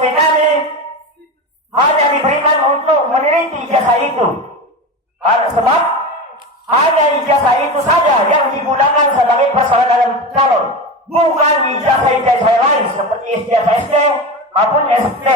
dosen kami hanya diberikan untuk meneliti ijazah itu. Sebab hanya ijazah itu saja yang digunakan sebagai persyaratan calon, bukan ijazah lain seperti ijazah SD maupun SD.